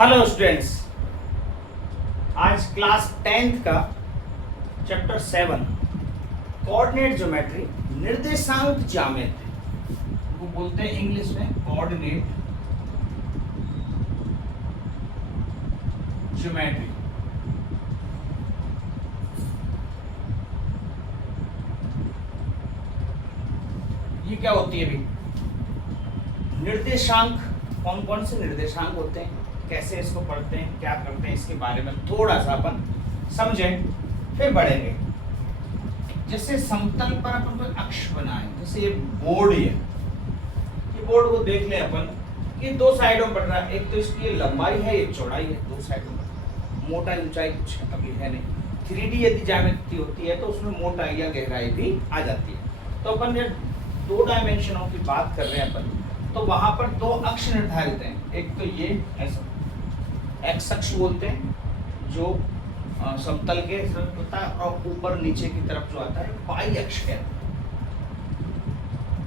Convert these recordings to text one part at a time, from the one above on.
Hello students, आज class 10th का chapter 7 coordinate geometry निर्देशांक ज्यामिति वो बोलते हैं इंग्लिश में कोऑर्डिनेट ज्योमेट्री। ये क्या होती है? अभी निर्देशांक, कौन कौन से निर्देशांक होते हैं, कैसे इसको पढ़ते हैं, क्या करते हैं, इसके बारे में थोड़ा सा अपन समझें, फिर बढ़ेंगे। जैसे समतल पर अपन कोई अक्ष बनाए, जैसे ये बोर्ड है, ये बोर्ड को देख लें अपन, ये दो साइडों पर रहा, एक तो इसकी लंबाई है, ये चौड़ाई है, दो साइडों पर। मोटाई ऊंचाई कुछ अभी है नहीं। 3D यदि ज्यामिति होती है तो उसमें मोटाई या गहराई भी आ जाती है। तो अपन जब दो डायमेंशनों की बात कर रहे हैं अपन, तो वहां पर दो अक्ष निर्धारित हैं। एक तो ये ऐसा एक्स अक्ष बोलते हैं जो समतल के होता है, और ऊपर नीचे की तरफ जो आता है वाई अक्ष कहते हैं।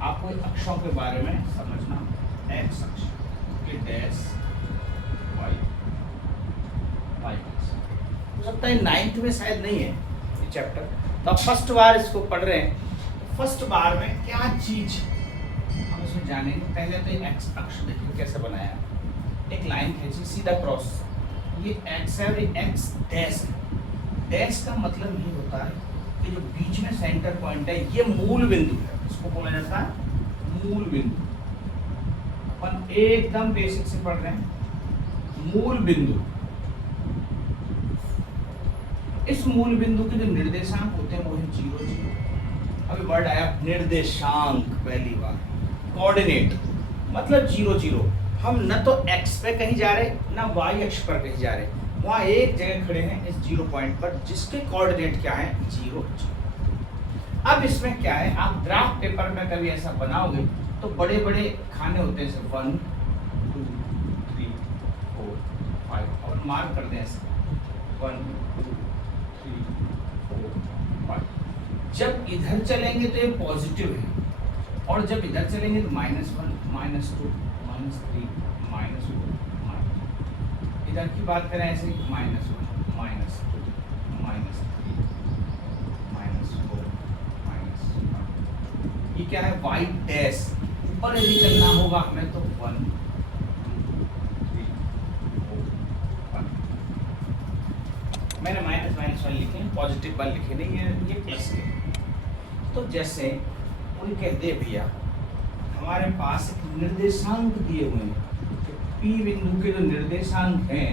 आपको अक्षों के बारे में समझना, एक्स अक्ष के डैश वाई अक्ष। हो सकता है 9th में शायद नहीं है ये चैप्टर, तो आप फर्स्ट बार इसको पढ़ रहे हैं। फर्स्ट बार में क्या चीज हम इसमें जानेंगे। पहले तो एक्स अक्ष देखिए कैसे बनाया, एक लाइन खींची सीधा क्रॉस, ये एक्स है और ये एक्स डैश है। डैश का मतलब ये होता है कि जो बीच में सेंटर पॉइंट है ये मूल बिंदु है, इसको बोला जाता है मूल बिंदु। अपन एकदम बेसिक से पढ़ रहे हैं। मूल बिंदु, इस मूल बिंदु के जो निर्देशांक होते हैं वो है 0 0। अभी वर्ड आया निर्देशांक पहली बार। कोऑर्डिनेट मतलब 0 0। हम न तो एक्स पे कहीं जा रहे न वाई अक्ष पर कहीं जा रहे, वहां एक जगह खड़े हैं इस 0 पॉइंट पर, जिसके कोऑर्डिनेट क्या है 0 0। अब इसमें क्या है, आप ग्राफ पेपर में कभी ऐसा बनाओगे तो बड़े बड़े खाने होते हैं, 1 2 3 4 5 और मार्क कर दें ऐसे 1 2 3 4 5। जब इधर चलेंगे तो ये पॉजिटिव है, और जब इधर चलेंगे तो -1 -2 -3 -4 इधर की बात करें ऐसे -1 -2 -3 -4 -5। ये क्या है वाई डैश। ऊपर यदि चलना होगा हमें तो 1 2 3 4 5। मैंने -1 लिखे, पॉजिटिव वाले लिखे नहीं, ये प्लस के। तो जैसे कोई कहते हैं भैया हमारे पास एक निर्देशांक दिए हुए हैं, P बिंदु के जो निर्देशांक हैं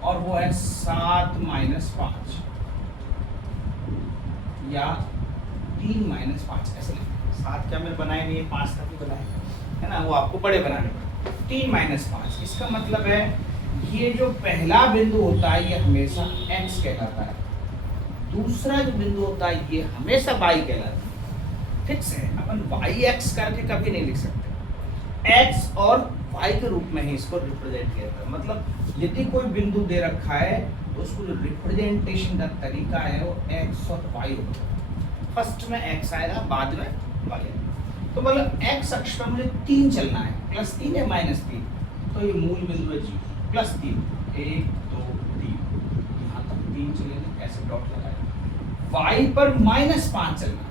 और वो है 7 - 5 या 3 - 5 ऐसे लिखें। 7 क्या मैंने बनाए नहीं है, 5 तक ही बनाए है ना, वो आपको बड़े बनाने पड़े। 3 - 5 इसका मतलब है ये जो पहला बिंदु होता है ये हमेशा x कहलाता है, दूसरा जो बिंदु होता है ये हमेशा y कहलाता है। फिक्स है, अपन वाई एक्स करके कभी नहीं लिख सकते। एक्स और वाई के रूप में ही इसको रिप्रेजेंट किया जाता है। मतलब यदि कोई बिंदु दे रखा है तो उसको जो रिप्रेजेंटेशन का तरीका है वो एक्स और वाई होता है। फर्स्ट में एक्स आएगा, बाद में वाई। तो मतलब एक्स अक्ष पर मुझे 3 चलना है, +3 है -3, तो ये मूल बिंदु है 0 +3 1 2 3, यहाँ तक 3 चलेंगे, ऐसे डॉट लगाएंगे। वाई पर -5 चलना,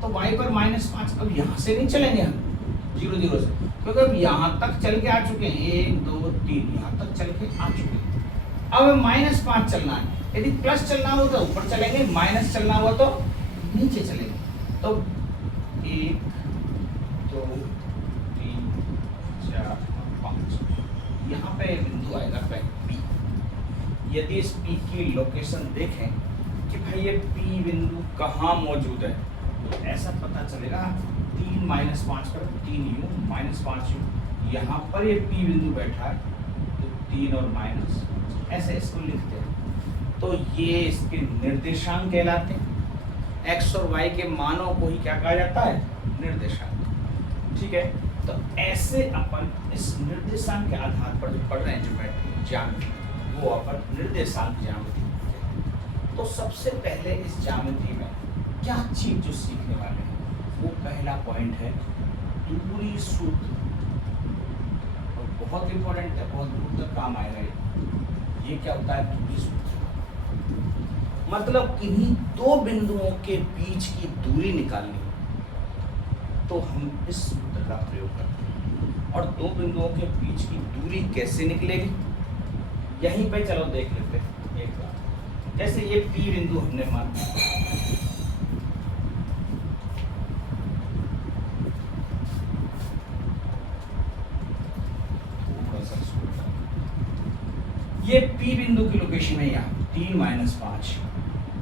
तो y पर -5। अब यहाँ से नहीं चलेंगे हम 0 0 से, क्योंकि अब यहाँ तक चल के आ चुके हैं, 1 2 3 यहाँ तक चल के आ चुके हैं। अब -5 चलना है, यदि प्लस चलना हो तो ऊपर चलेंगे, माइनस चलना हुआ तो नीचे चलेंगे। तो 1 2 3 4 5 यहाँ पे बिंदु आएगा P। यदि इस P की लोकेशन देखें कि भाई ये P बिंदु कहाँ मौजूद है, ऐसा पता चलेगा। 3 - 5 पर 3 u -5 u, यहाँ पर ये P बिंदु बैठा है तो 3 और माइनस ऐसे इसको लिखते हैं। तो ये इसके निर्देशांक कहलाते हैं। x और y के मानों को ही क्या कहा जाता है, निर्देशांक। ठीक है, तो ऐसे अपन इस निर्देशांक के आधार पर जो पढ़ रहे हैं ज्योमेट्री, वो अपन निर्देशांक ज्यामिति। तो सबसे पहले इस ज्यामिति में क्या चीज जो सीखने वाले हैं वो पहला पॉइंट है दूरी सूत्र। और बहुत इंपॉर्टेंट है, बहुत दूर तक काम आएगा ये क्या होता है दूरी सूत्र। मतलब किन्हीं दो बिंदुओं के बीच की दूरी निकालनी तो हम इस सूत्र का प्रयोग करते हैं। और दो बिंदुओं के बीच की दूरी कैसे निकलेगी यहीं पे चलो देख लेते हैं एक बार। जैसे ये P बिंदु हमने मान ये P बिंदु की लोकेशन है यहाँ 3-5।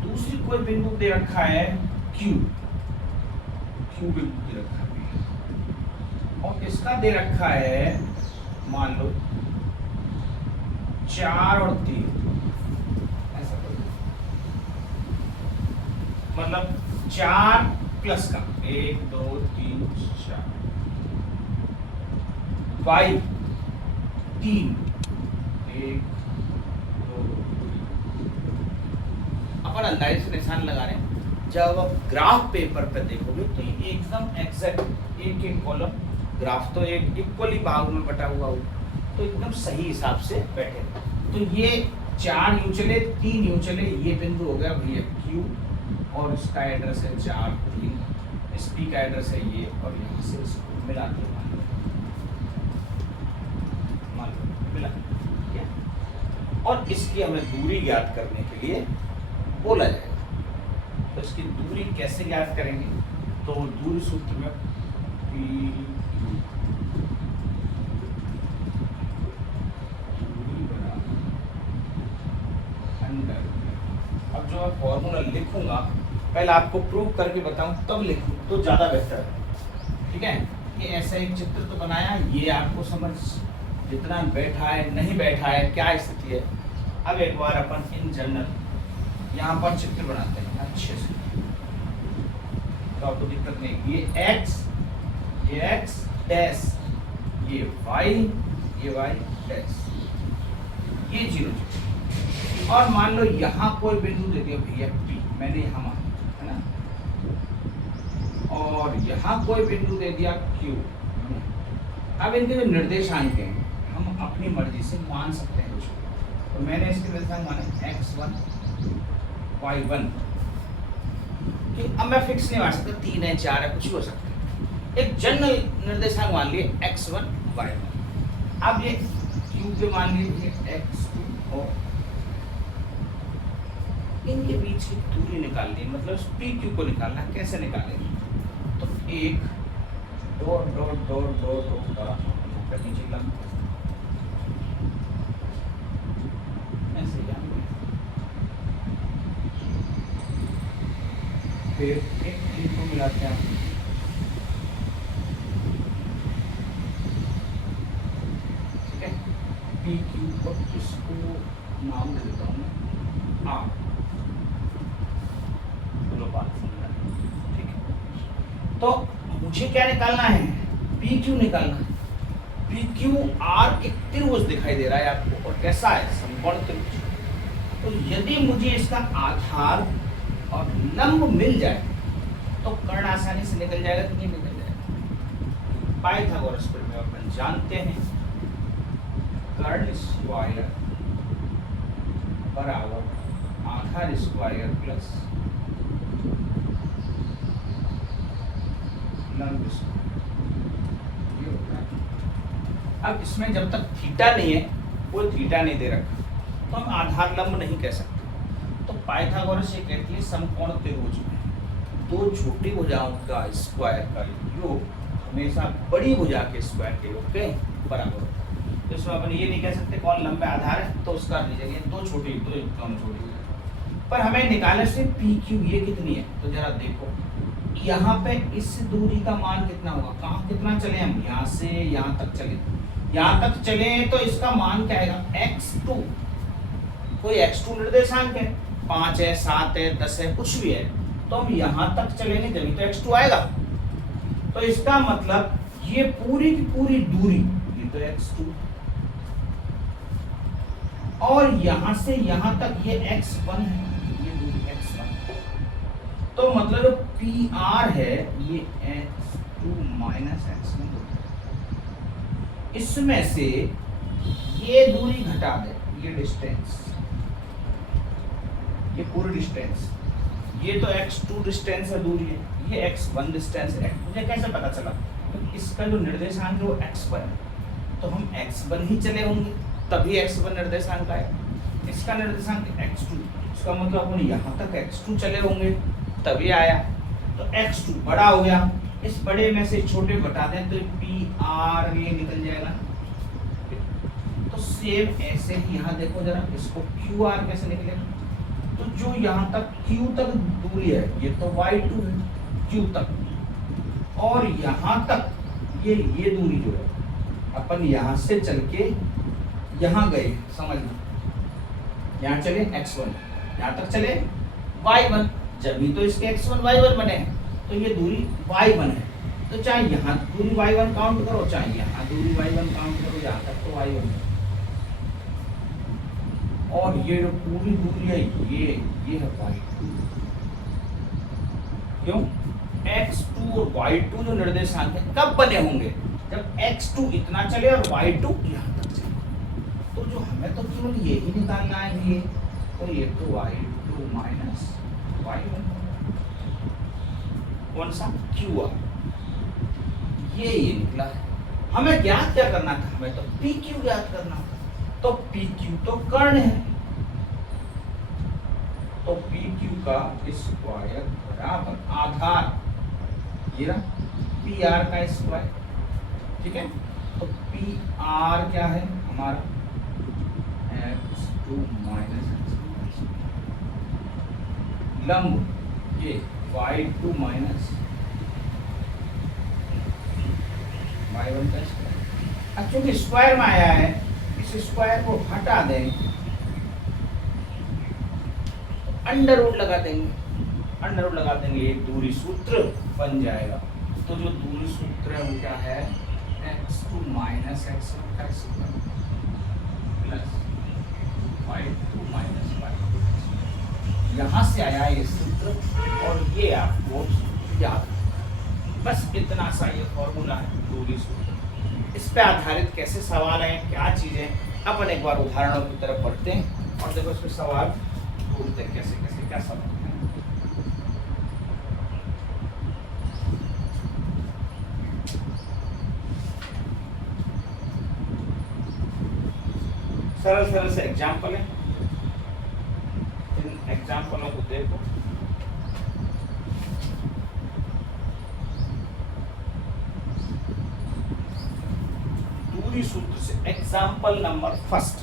दूसरी कोई बिंदु दे रखा है Q बिंदु दे रखा है और इसका दे रखा है मान लो 4 और 3, ऐसा मतलब 4 प्लस का 1 2 3 4 5 3 1 अपन अंदाजे से निशान लगा रहे हैं। जब आप ग्राफ पेपर पे देखोगे तो ये एकदम एग्जैक्ट एक एक कॉलम, ग्राफ तो एक इक्वली भाग में बटा हुआ हो तो एकदम सही हिसाब से बैठे। तो ये 4 यूं चले 3 यूं चले, ये बिंदु हो गया भैया Q और इसका एड्रेस है 4 3, इस P का एड्रेस है ये और यहाँ से इसको मिला दो मान लो मिला क्या। और इसकी हमें दूरी ज्ञात करने के लिए बोला जाएगा। तो इसकी दूरी कैसे ज्ञात करेंगे तो दूरी सूत्र में अब जो मैं फॉर्मूला लिखूंगा पहले आपको प्रूव करके बताऊं तब लिखूं तो ज्यादा बेहतर है। ठीक है, ये ऐसा एक चित्र तो बनाया, ये आपको समझ जितना बैठा है नहीं बैठा है क्या स्थिति है। अब एक बार अपन इन जनरल यहाँ पर चित्र बनाते हैं अच्छे से तो आपको दिक्कत नहीं। ये x डैश, ये y डैश, ये 0 और मान लो यहाँ कोई बिंदु दे दिया भैया P, मैंने यहाँ माना है ना, और यहाँ कोई बिंदु दे दिया Q। अब इनके जो निर्देशांक हैं हम अपनी मर्जी से मान सकते हैं कुछ, तो मैंने इसके निर्देशांक माने x1 y1 कि अब मैं फिक्स नहीं मान सकता 3 है 4 है कुछ भी हो सकता है। एक जनरल निर्देशांक मान लिए x1 y1। अब ये Q के मान लीजिए x2 और इनके बीच की दूरी निकालनी है, मतलब PQ को निकालना है। कैसे निकालेंगे तो एक dot dot dot dot dot नीचे लंब ऐसे फिर एक Q को मिलाते हैं ठीक है PQ और इसको नाम दे देता हूँ मैं R। ठीक है, तो मुझे क्या निकालना है PQ निकालना है। PQ R एक त्रिभुज दिखाई दे रहा है आपको और कैसा है समकोण त्रिभुज। तो यदि मुझे इसका आधार और लंब मिल जाए तो कर्ण आसानी से निकल जाएगा कि नहीं निकल जाएगा। पाइथागोरस प्रमेय अपन जानते हैं कर्ण स्क्वायर बराबर आधार स्क्वायर प्लस लंब स्क्वायर। अब इसमें जब तक थीटा नहीं है, कोई थीटा नहीं दे रखा तो हम आधार लंब नहीं कह सकते। तो पाइथागोरस ये कहती है समकोण त्रिभुज में दो छोटी भुजाओं का स्क्वायर का योग हमेशा बड़ी भुजा के स्क्वायर के योग के बराबर होता है। तो इसमें अपन ये नहीं कह सकते कौन लंबे आधार है तो उसका लीजिए दो छोटी दोनों छोटी पर हमें निकालने से PQ ये कितनी है तो जरा देखो यहाँ पे इस दूरी का मान कितना होगा। कहाँ कितना चले हम यहाँ से यहाँ तक चले, यहाँ तक चले तो इसका मान क्या आएगा x2। कोई x2 निर्देशांक है 5 है 7 है 10 है कुछ भी है तो हम यहाँ तक चलेंगे जब तो x2 आएगा। तो इसका मतलब ये पूरी की पूरी दूरी ये तो x2 और यहाँ से यहाँ तक ये x1 है, ये दूरी x1 तो मतलब PR है ये x2 माइनस x1। इसमें से ये दूरी घटा दे, ये डिस्टेंस, ये पूरी डिस्टेंस, ये तो x2 डिस्टेंस है, दूरी है, ये x1 डिस्टेंस है। मुझे कैसे पता चला? तो इसका जो निर्देशांक है वो x1 है, तो हम x1 ही चले होंगे तभी x1 निर्देशांक आए। इसका निर्देशांक x2, इसका मतलब अपन यहाँ तक x2 चले होंगे तभी आया, तो x2 बड़ा हो गया, इस बड़े में से छोटे घटा दें तो PR ये निकल जाएगा। तो सेम ऐसे ही यहाँ देखो जरा, इसको QR कैसे निकलेगा? तो जो यहाँ तक Q तक दूरी है ये तो y2 है, Q तक, और यहाँ तक ये दूरी जो है अपन यहाँ से चल के यहाँ गए, समझना, यहाँ चले x1, यहाँ तक चले y1, जब भी तो इसके x1 y1 बने हैं, तो ये दूरी y1 है। तो चाहे यहाँ दूरी y1 काउंट करो, चाहे यहाँ दूरी y1 काउंट करो, यहाँ तक तो y1 है। और ये जो पूरी दूरी है ये है y2। क्यों? x2 और y2 जो निर्देशांक है कब बने होंगे? जब x2 इतना चले और y2 यहाँ तक चले। तो जो हमें तो केवल यही निकालना है ये, तो ये तो y2 माइनस y1, कौन सा? QR, ये निकला है। हमें ज्ञात क्या करना था? हमें तो PQ ज्ञात करना था। तो PQ तो कर्ण है, तो PQ का स्क्वायर बराबर आधार, ये रहा PR का स्क्वायर, ठीक है। तो PR क्या है हमारा? x2 माइनस x1, लंब ये y2 माइनस y1 का स्क्वायर। अब चूंकि स्क्वायर में आया है, इस स्क्वायर को हटा दें, अंडर रूट लगा देंगे, अंडर रूट लगा देंगे, एक दूरी सूत्र बन जाएगा। तो जो दूरी सूत्र है वो क्या है? x2 माइनस x1 का square plus y2 minus y1। यहाँ से आया ये सूत्र और ये आपको याद, बस इतना सा ये फॉर्मूला है दूरी सूत्र। इस पे आधारित कैसे सवाल है, क्या चीजें, अपन एक बार उदाहरणों की तरफ बढ़ते हैं और देखो इसमें सवाल ढूंढते हैं कैसे कैसे क्या सवाल है। सरल सरल से एग्जाम्पल है, इन एग्जाम्पलों को देखो। दूरी सूत्र से example number first,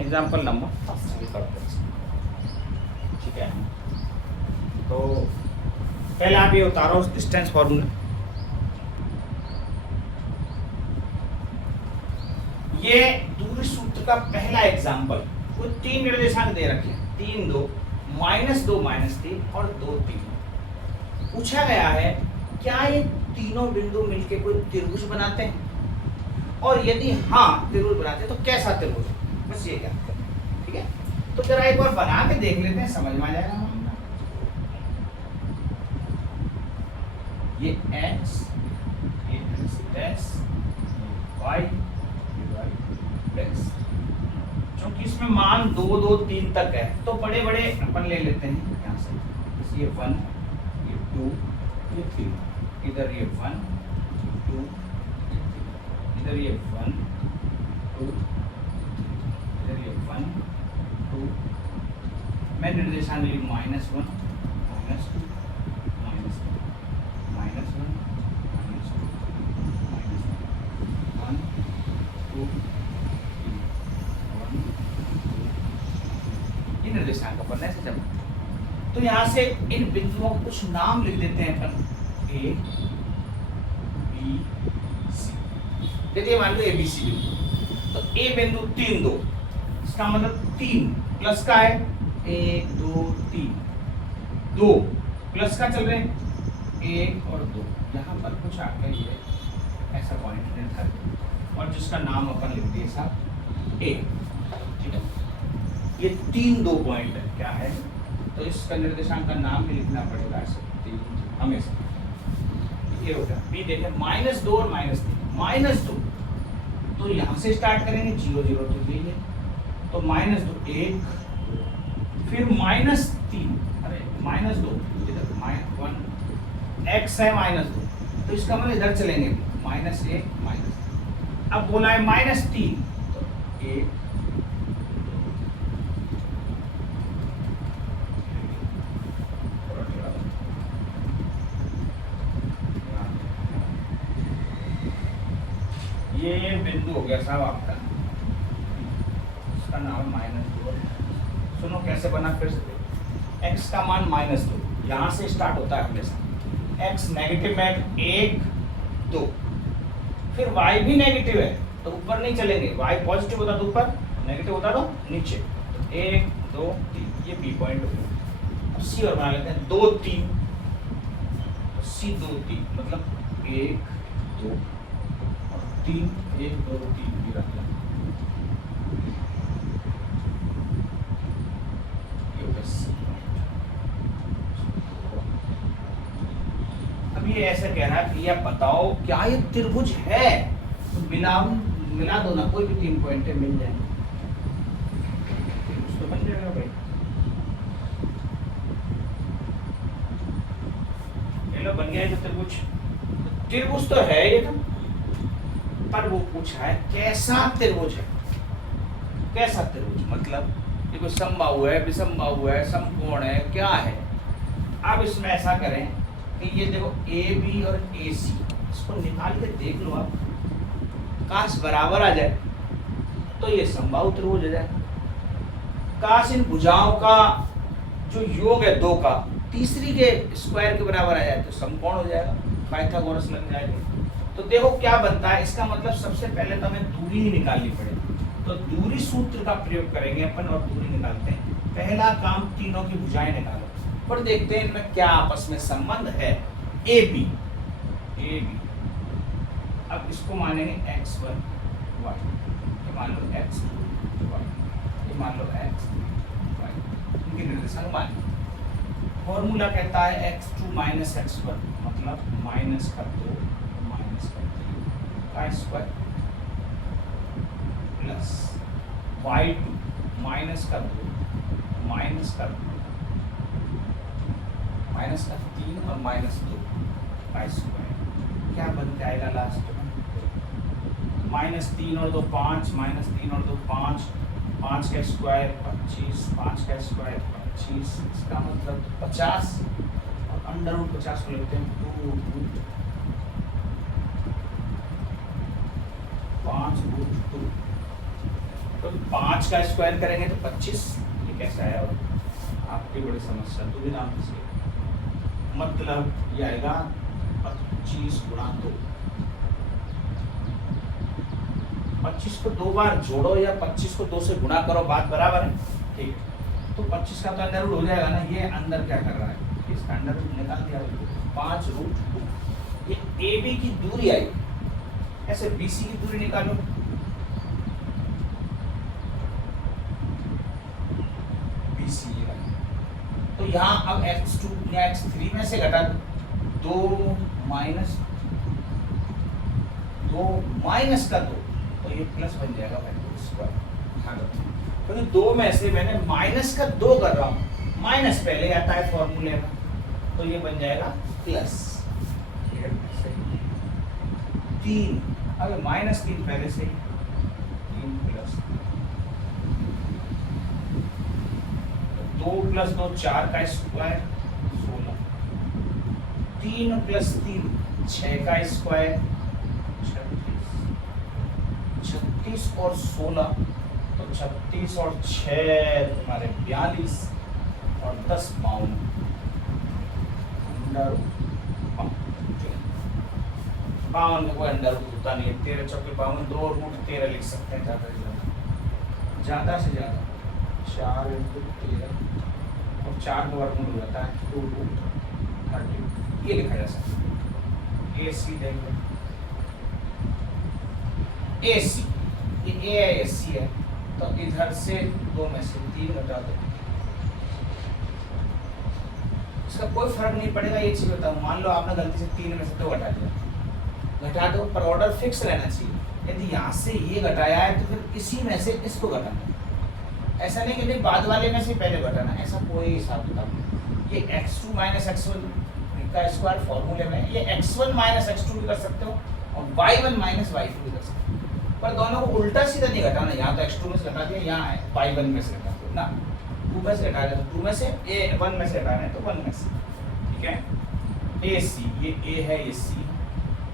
example number first भी करते हैं, ठीक है। तो पहले आप ये उतारो डिस्टेंस फॉर्मूला, ये दूरी सूत्र का पहला एग्जाम्पल। वो तीन निर्देशांक दे रखे हैं, 3 2 -2 -3 और 2 3। पूछा गया है क्या ये तीनों बिंदु मिलके कोई त्रिभुज बनाते हैं, और यदि हाँ त्रिभुज बनाते हैं तो कैसा त्रिभुज, बस ये क्या, ठीक है। तो जरा एक बार बना के देख लेते हैं, समझ में आ जाएगा। ये x, ये x', y, क्योंकि इसमें मान 2 2 3 तक है तो बड़े बड़े अपन ले लेते हैं यहाँ से। ये 1, ये 2, ये 3, इधर ये 1 2, इधर ये 1 2, इधर ये 1 2। मैं निर्देशांक लिखूं -1 -2 -1 -2 -1 2 निर्देशांक अपन ऐसे जब, तो यहाँ से इन बिंदुओं को कुछ नाम लिख देते हैं अपन, A B C। देखिए मान लो ABC बिंदु, तो A बिंदु 3 2, इसका मतलब 3 प्लस का है 1 2 3, 2 प्लस का चल रहे हैं 1 और 2। यहाँ पर कुछ आ गया ये ऐसा पॉइंट निर्धारित और जिसका नाम अपन लिख दिए साहब A, ठीक है। ये 3 2 पॉइंट है, क्या है, तो इसका निर्देशांक का नाम भी लिखना पड़ेगा ऐसे 3 हमेशा। ये हो गया। बी देखें -2 और -3, -2, तो यहाँ से स्टार्ट करेंगे 0 0 तो यही है, तो -2 1, फिर -3, अरे -2 इधर -1, x है -2, तो इसका मतलब इधर चलेंगे -1 -, अब बोला है -3, तो 1 ये बिंदु हो गया साहब आपका, इसका नाम -2। सुनो कैसे बना फिर से, x का मान -2, यहाँ से स्टार्ट होता है हमेशा, x नेगेटिव में 1 2, फिर y भी नेगेटिव है तो ऊपर नहीं चलेंगे, y पॉजिटिव होता तो ऊपर, नेगेटिव होता तो नीचे, तो 1 2 3, ये बी पॉइंट हो गया। अब सी और बना लेते हैं 2 3, तो सी 2 3 मतलब 1 2 और 3, 1 2 3 भी रख लें। अब ये ऐसे कह रहा है कि आप बताओ क्या ये त्रिभुज है, तो मिला दो ना, कोई भी 3 पॉइंट मिल जाएंगे तो बन जाएगा भाई। चलो बन गया ये त्रिभुज, त्रिभुज तो है ये तो, पर वो पूछा है कैसा त्रिभुज है, कैसा त्रिभुज मतलब ये कोई समबाहु है, विषमबाहु है, समकोण है, क्या है। अब इसमें ऐसा करें कि ये देखो ए बी और ए सी, इसको निकाल के देख लो आप, काश बराबर आ जाए तो ये समबाहु त्रिभुज हो जाए, काश इन भुजाओं का जो योग है 2 का तीसरी के स्क्वायर के बराबर आ जाए तो समकोण हो जाएगा, पाइथागोरस लग जाएगा। तो देखो क्या बनता है, इसका मतलब सबसे पहले तो हमें दूरी ही निकालनी पड़ेगी, तो दूरी सूत्र का प्रयोग करेंगे अपन और दूरी निकालते हैं। पहला काम तीनों की भुजाएं निकालो, पर देखते हैं इनमें क्या आपस में संबंध है। ए बी, अब इसको मानेंगे x1 y, ये मान लो x2 y, ये मान लो x y, इनकी निर्देशांक मान लो। फॉर्मूला कहता है x2 माइनस x1 मतलब -2 -3 का स्क्वायर प्लस y2 -2 -3 और -2 का स्क्वायर, क्या बन जाएगा लास्ट में, -3 और 2 5, -3 और 2 5, 5 का स्क्वायर 25, 5 का स्क्वायर 25, इसका मतलब 50 और अंडर रूट 50 को लेते हैं 5√2, तो 5 का स्क्वायर करेंगे तो 25, ये कैसा है और आपकी बड़ी समस्या तो भी नाम किसी, मतलब ये आएगा 25 गुणा 2, 25 को 2 बार जोड़ो या 25 को 2 से गुणा करो, बात बराबर है, ठीक। तो 25 का तो अंडर रूट हो जाएगा ना, ये अंदर क्या कर रहा है, इसका अंडर रूट निकाल दिया 5√2, ये ए बी की दूरी आई, ऐसे बी सी की दूरी निकालो, बी सी तो यहाँ अब x2 या x3 में से घटा 2 माइनस का 2, तो ये प्लस बन जाएगा भाई स्क्वायर, क्योंकि 2 में से मैंने माइनस का 2 कर रहा हूँ, माइनस पहले आता है फॉर्मूले में, तो ये बन जाएगा प्लस 3, अब -3 पहले से 3 प्लस 2 + 2 4 का स्क्वायर 16, 3 + 3 6 का स्क्वायर 36 और 16, तो 36 और 6 तुम्हारे 42 और 10 52, बावन का कोई अंडर रूट होता नहीं है, 13 चौके 52, 2√13 लिख सकते हैं ज़्यादा से ज़्यादा 4 × 13 और 4 का वर्गमूल हो जाता है 2√30, ये लिखा जा सकता है। ए सी देख लो, ए सी, ये ए है सी है, तो इधर से 2 में से 3 घटा दो, इसका कोई फर्क नहीं पड़ेगा। ये चीज बताऊं, मान लो आपने गलती से 3 में से 2 घटा दिया, घटा दो, पर ऑर्डर फिक्स रहना चाहिए। यदि यहाँ से ये घटाया है तो फिर इसी में से इसको घटाना है। ऐसा नहीं कि नहीं बाद वाले में से पहले घटाना, ऐसा कोई हिसाब किताब नहीं। ये x2 माइनस x1 का स्क्वायर फॉर्मूले में, ये x1 माइनस x2 भी कर सकते हो और y1 माइनस y2 भी कर सकते हो, पर दोनों को उल्टा सीधा नहीं घटाना। यहाँ तो x2 में से घटा दिया, यहाँ y1 में से घटा दिया ना, 2 में से घटा दिया तो 2 में से, ए 1 में से घटाना है तो 1 में से, ठीक है। ए सी, ये ए है ये सी,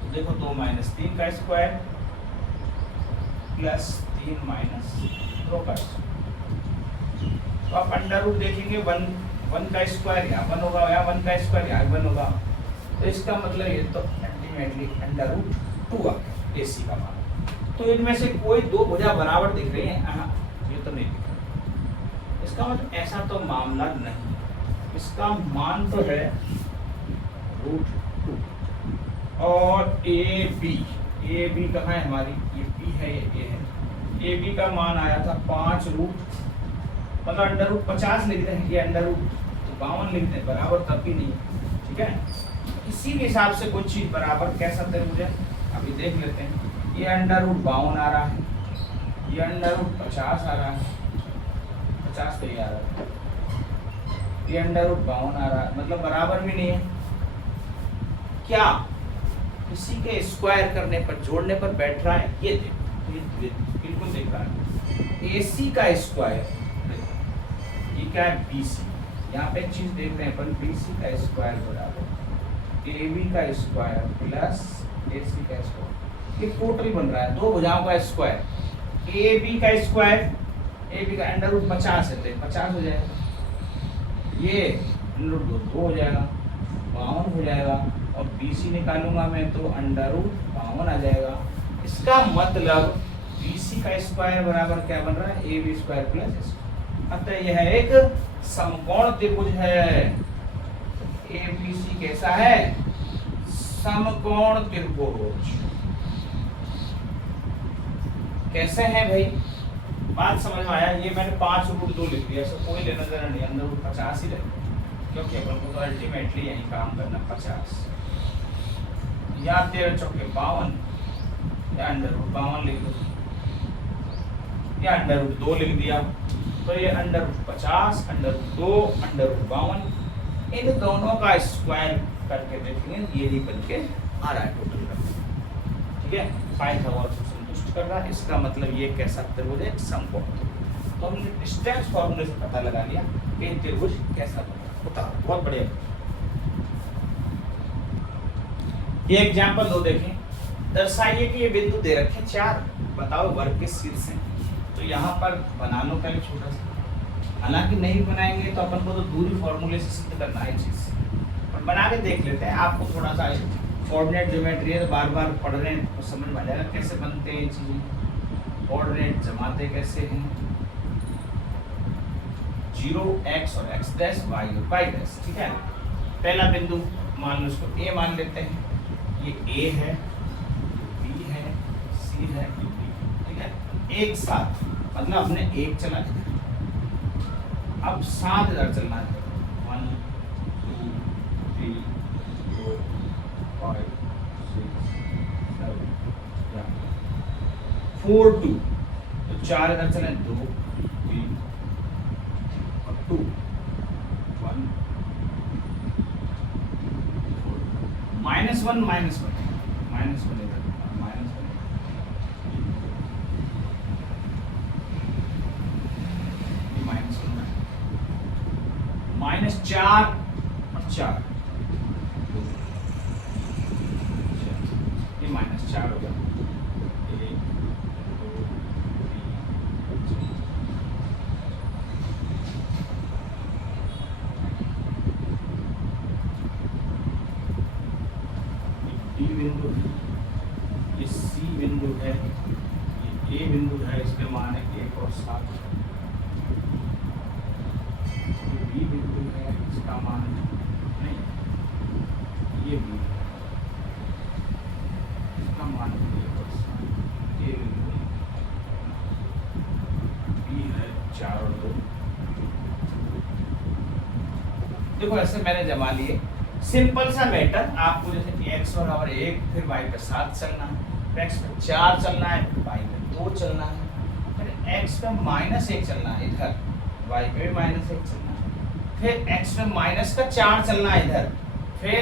तो देखो 2 माइनस 3 का स्क्वायर प्लस 3 माइनस 2 का स्क्वायर। तो आप अंडर रूट देखेंगे 1 का स्क्वायर यहाँ 1 होगा, यहाँ 1 का स्क्वायर यहाँ 1 होगा, तो इसका मतलब ये तो अल्टीमेटली अंडर रूट 2 आ गया ए सी का मान। तो इनमें से कोई दो भुजा बराबर दिख रही है, हाँ ये तो नहीं दिख रहा, इसका मतलब ऐसा तो मामला नहीं, इसका मान तो है √2। और ए बी कहाँ है हमारी, ये बी है ये ए है, ए बी का मान आया था 5 रूट, मतलब अंडर रूट 50 लिख दें, ये अंडर रूट 52 लिख दें, बराबर तब भी नहीं है, ठीक है। इसी के हिसाब से कुछ चीज बराबर कैसा त्रिभुज, अभी देख लेते हैं। ये अंडर रूट 52 आ रहा है, ये अंडर रूट 50 आ रहा है, 50 पे ही आ रहा है, ये अंडर रूट 52 आ रहा है, मतलब बराबर भी नहीं है। क्या इसी के स्क्वायर करने पर, जोड़ने पर बैठ रहा है, ये बिल्कुल देख रहा है। ए सी का स्क्वायर, ये क्या है बी सी, यहाँ पे एक चीज देख रहे हैं अपन, बी सी का स्क्वायर बराबर ए बी का स्क्वायर प्लस ए सी का स्क्वायर, ये टोटल बन रहा है दो भुजाओं का स्क्वायर। ए बी का स्क्वायर, ए बी का अंडर रूट 50 है तो 50 हो जाएगा, ये अंडर रूट 2 हो जाएगा, 52 हो जाएगा, और बी सी निकालूंगा मैं तो अंडर रूट 52 आ जाएगा। इसका मतलब बी सी का स्क्वायर बराबर क्या बन रहा है, ए बी स्क्वायर प्लस, अतः यह एक समकोण त्रिभुज है। ए बी सी कैसा है, समकोण त्रिभुज। कैसे है भाई, बात समझ में आया। ये मैंने 5√2 लिख दिया, इसको कोई लेना देना नहीं, अंदर रूट 50 ही रहे, क्योंकि अपन को तो अल्टीमेटली यही काम करना 50, या 13 चौके 52, या अंडर रूट 52 लिख दो, या अंडर रूट 2 लिख दिया, तो ये under root 50, under root 2, under root 52, इन दोनों का स्क्वायर करके देखेंगे, ये ही बन के आ रहा है टोटल का, ठीक है। पाइथागोरस को संतुष्ट कर रहा है, इसका मतलब ये कैसा त्रिभुज है, समकोण। तो हमने डिस्टेंस फॉर्मूले से पता लगा लिया कि त्रिभुज कैसा होता है, बहुत बढ़िया। ये एग्जांपल 2 देखें, दर्शाइए कि ये बिंदु दे रखे 4, बताओ वर्ग के शीर्ष हैं, तो यहाँ पर बना लो पहले छोटा सा, हालांकि नहीं बनाएंगे तो अपन को तो दूरी फॉर्मूले से सिद्ध करना है चीज, पर बना के देख लेते हैं। आपको थोड़ा सा कोऑर्डिनेट ज्योमेट्री है तो बार बार पढ़ रहे हैं तो समझ में आ जाएगा कैसे बनते हैं ये चीजें, कोऑर्डिनेट जमाते कैसे हैं, 0x और x डैश y और y डैश, ठीक है। पहला बिंदु मान लो इसको a मान लेते हैं, ये a है, b है, c है, ठीक है, एक साथ, मतलब हमने एक चला है, अब 7 इधर चलना है, 1 2 3 4 5 6 7 4 2, तो 4 इधर चले, 2 3 और 2 1 -1 -1 इधर -4 और 4, ये -4 होगा, 1 2 3 B बिंदु है, ये C बिंदु है, ये A बिंदु है, इसके मान है 1 और 7, ये B बिंदु है, इसका मान नहीं, ये B, इसका मान 1 और 7, A बिंदु B है 4 और 2। देखो ऐसे मैंने जमा लिए, सिंपल सा मैटर, आपको जैसे एक्स बराबर 1 फिर वाई पे 7 चलना है, फिर एक्स पे 4 चलना है, फिर वाई पे 2 चलना है, फिर एक्स पे -1 चलना है इधर, वाई पे -1 चलना है, फिर एक्स पे -4 चलना है इधर, फिर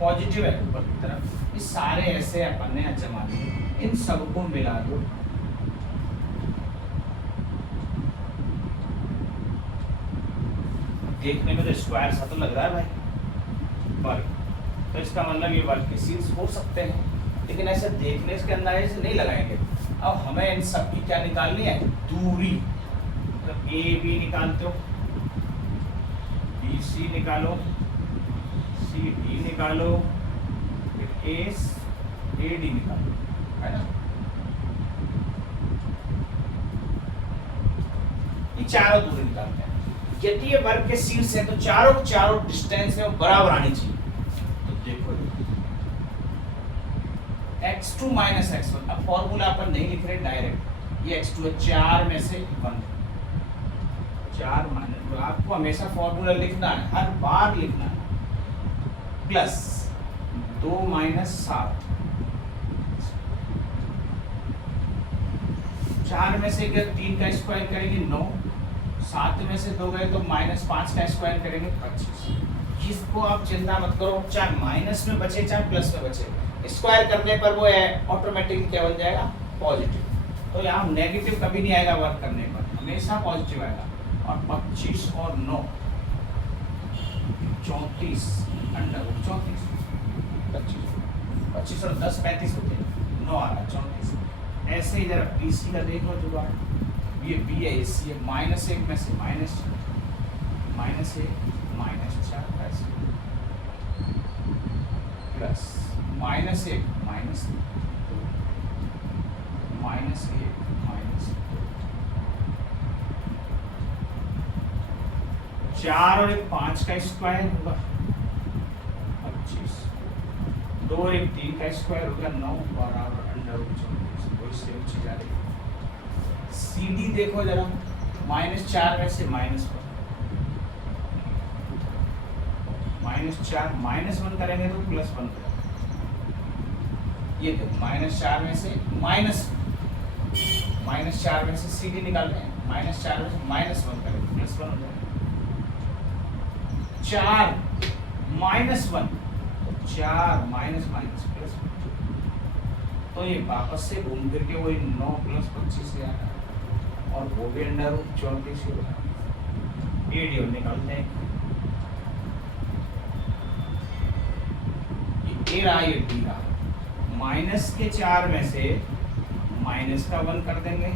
पॉजिटिव है ऊपर की तरफ। ये सारे ऐसे अपन ने जमा लिए, इन सबको मिला दो, देखने में तो स्क्वायर सा तो लग रहा है भाई वर्ग, तो इसका मतलब ये वर्ग के शीर्ष हो सकते हैं, लेकिन ऐसे देखने के अंदाजे से नहीं लगाएंगे। अब हमें इन सब की क्या निकालनी है, दूरी। तो ए बी निकालते हो, बी सी निकालो, सी डी निकालो, फिर ए डी निकालो, है ना। ये चारों दूरी निकालते हैं। यदि ये वर्ग के शीर्ष है तो चारों डिस्टेंस है वो बराबर आनी चाहिए। तो देखो x2 - x1, अब फॉर्मूला अपन नहीं लिख रहे डायरेक्ट, ये x2 है 4 में से 1, 4 माइनस, आपको हमेशा फॉर्मूला लिखना है, हर बार लिखना है, प्लस 2 - 7, 4 में से 3 का स्क्वायर करेंगे 9, 7 में से 2 गए तो -5 का स्क्वायर करेंगे 25। इसको आप चिंता मत करो, चाहे माइनस में बचे चाहे प्लस में बचे, स्क्वायर करने पर वो ऑटोमेटिकली क्या बन जाएगा, पॉजिटिव। तो यहाँ नेगेटिव कभी नहीं आएगा वर्क करने पर, हमेशा पॉजिटिव आएगा। और 25 और 9 34 अंडर 34, 25 और 10 35 होते हैं, 9 आ रहा 34। ऐसे ही जरा BC का देख लो जुगाड़, ये बी है, सी है, -1 में से -1 -4 प्लस -1 4 और 1 5 का स्क्वायर होगा 25, 2 और 1 3 का स्क्वायर होगा 9 बराबर अंडर 34। कोई सेम चीज आ रही है। CD देखो जरा, -4 में से -1, -4 -1 करेंगे तो +1 करेंगे। ये देखो -4 में से -4 में से CD निकालते हैं, -4 में से -1 करेंगे +1 हो जाएगा। 4 -1 तो 4 -1 तो ये वापस से घूम फिर के वही 9 + 25 से आ रहा है, और वो भी अंडर 34 हो रहा है। ये डी निकालते हैं, ये रहा, ये डी रहा। -4 में से -1 कर देंगे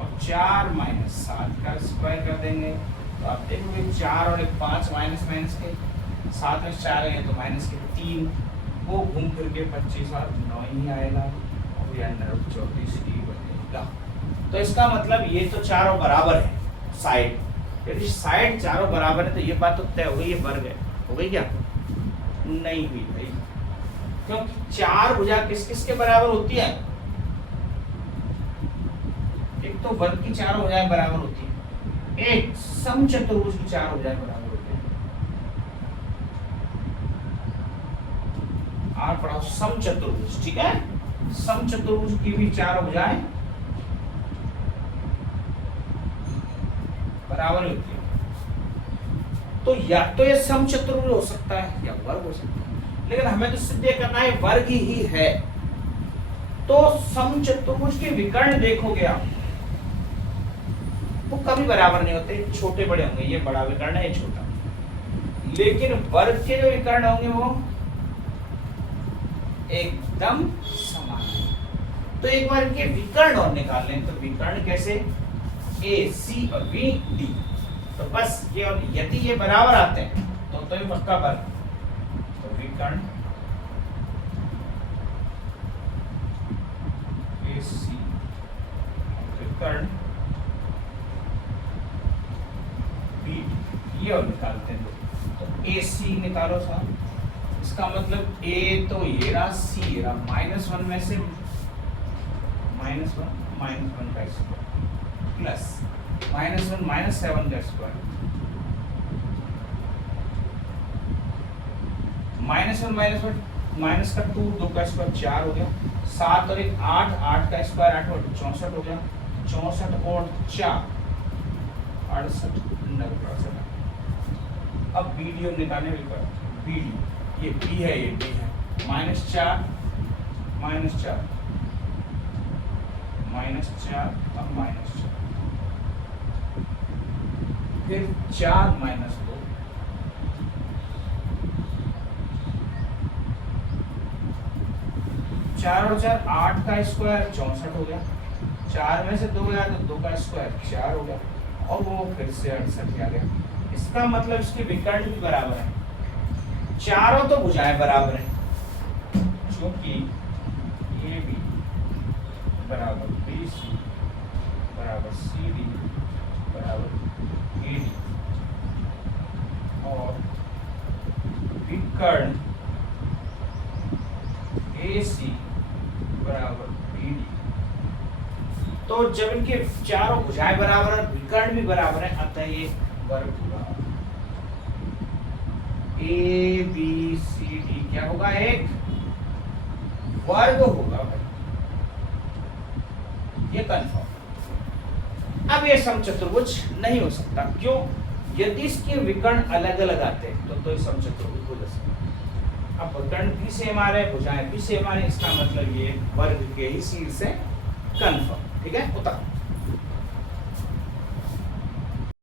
और 4 - 7 का स्क्वायर कर देंगे। तो आप देखोगे 4 और 1 5 माइनस के, 7 में 4 है तो -3, वो घूम फिर के 25 और 9 ही आएगा, और ये अंडर 34 ही बनेगा। तो इसका मतलब ये तो चारों बराबर है साइड, यदि साइड चारों बराबर है तो ये बात तो तय हो गई, ये वर्ग है। हो गई क्या? नहीं हुई भाई, क्योंकि 4 भुजा किस किस के बराबर होती है? एक तो वर्ग की 4 भुजाएं बराबर होती है, एक समचतुर्भुज की 4 भुजाएं बराबर होती है। आर पढ़ाओ समचतुर्भुज, ठीक है? समचतुर्भुज की भी 4 भुजाएं बराबर होती है। तो या तो ये समचतुर्भुज हो सकता है या वर्ग हो सकता है, लेकिन हमें तो सिद्ध करना है वर्ग ही है। तो समचतुर्भुज के विकर्ण देखोगे आप, वो कभी बराबर नहीं होते, छोटे बड़े होंगे, ये बड़ा विकर्ण है, ये छोटा। लेकिन वर्ग के जो विकर्ण होंगे वो एकदम समान है। तो एक बार इनके विकर्ण और निकाल लें, तो विकर्ण कैसे? ए सी और बी डी। तो बस ये, और यदि ये बराबर आते हैं तो ये पक्का वर्ग। तो विकर्ण ए सी, विकर्ण बी, ये और निकालते हैं। तो ए सी निकालो साहब, इसका मतलब ए तो ये रहा, सी रहा, -1 में से -1 का स्क्वायर प्लस -1 -7 का स्क्वायर -1 माइनस का 2, 2 का स्क्वायर 4 हो गया, 7 और 1 8, 8 का स्क्वायर 8 और 64 हो गया, 64 और 4 68, 69। अब BD हम निकालने बिल्कुल BD, ये B है, ये B है, -4 -4 -4 अब -4, फिर 4 -2, 4 और 4 8 का स्क्वायर 64 हो गया, 4 में से 2 गया तो 2 का स्क्वायर 4 हो गया, और वो फिर से 68 आ गया। इसका मतलब इसके विकर्ण भी बराबर है, चारों तो भुजाएं बराबर हैं, क्योंकि AB बराबर BC बराबर CD बराबर AD और विकर्ण AC बराबर BD। तो जब इनके चारों भुजाएं बराबर और विकर्ण भी बराबर है, अतः ये वर्ग होगा। ABCD क्या होगा? एक वर्ग होगा भाई, ये कंफर्म। अब ये समचतुर्भुज नहीं हो सकता, क्यों? यदि इसके विकर्ण अलग अलग आते तो ये समचतुर्भुज हो सकता। अब विकर्ण भी सेम आ रहे, भुजाएं भी सेम आ रही, इसका मतलब ये वर्ग के ही शीर्ष से कंफर्म। ठीक है, उतर